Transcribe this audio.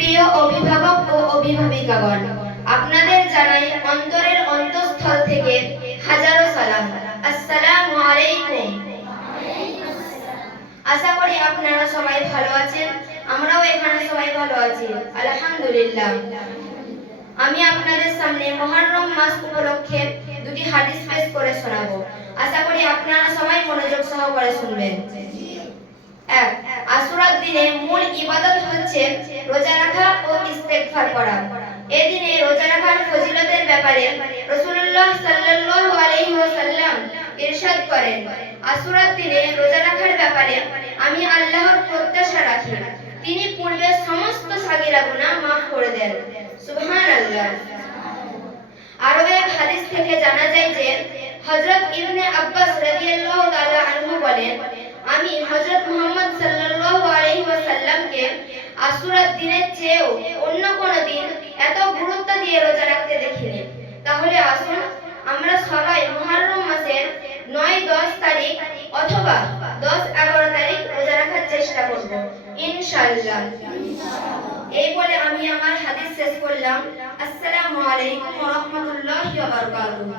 প্রিয় অভিভাবক ও অভিভাবিকাগণ, আপনাদের জানাই অন্তরের অন্তঃস্থল থেকে হাজারো সালাম। আসসালামু আলাইকুম। আশা করি আপনারা সবাই ভালো আছেন। আমরাও এখানে সবাই ভালো আছি, আলহামদুলিল্লাহ। আমি আপনাদের সামনে মুহররম মাস উপলক্ষে দুটি হাদিস পেশ করে শোনাবো। আশা করি আপনারা সবাই মনোযোগ সহকারে শুনবেন। এক, আশুরার দিনে মূল ইবাদত হচ্ছে রোজা রাখা ও ইস্তেগফার করা। এই দিনে রোজা রাখার ফজিলতের ব্যাপারে রাসূলুল্লাহ সাল্লাল্লাহু আলাইহি ওয়াসাল্লাম ইরশাদ করেন, আশুরার দিনে রোজা রাখার ব্যাপারে আমি আল্লাহর প্রত্যাশা রাখি, তিনি পূর্বের সমস্ত সাগীরা গুনাহ মাফ করে দেন। সুবহানাল্লাহ। আরো এক হাদিস থেকে জানা যায় যে হযরত ইবনে আব্বাস রাদিয়াল্লাহু তাআলা আনহু বলেন, আমি হযরত মুহাম্মদ সাল্লাল্লাহু আলাইহি ওয়াসাল্লামকে আশুরার দিনের চেয়েও অন্য কোন দিন এত গুরুত্ব দিয়ে রোজা রাখতে দেখিনি। তাহলে আসুন আমরা সবাই মুহররম মাসের 9-10 তারিখ অথবা 10-11 তারিখ রোজা রাখার চেষ্টা করব ইনশাআল্লাহ। এই বলে আমি আমার হাদিস শেষ করলাম। আসসালামু আলাইকুম ওয়া রাহমাতুল্লাহি ওয়া বারাকাতুহু।